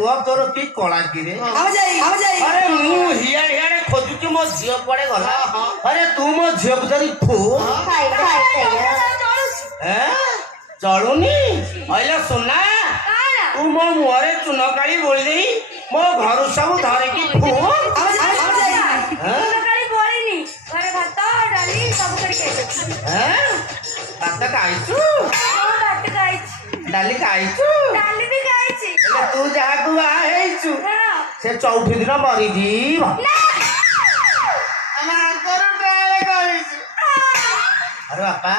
पुआ तोर की कला की रे अरे मु हिया हिया खोजुची मो झियो पड़े गला अरे तू मो झियो को धरी फू हैं चलुनी अइला सुना तू मो मुहरे चुन काली बोल दे मो घर सब धरे की फू भात खाइछु डाली खाइछु तू जहाँ तू आइछु से चौथी दिन मरी जीव अरे बापा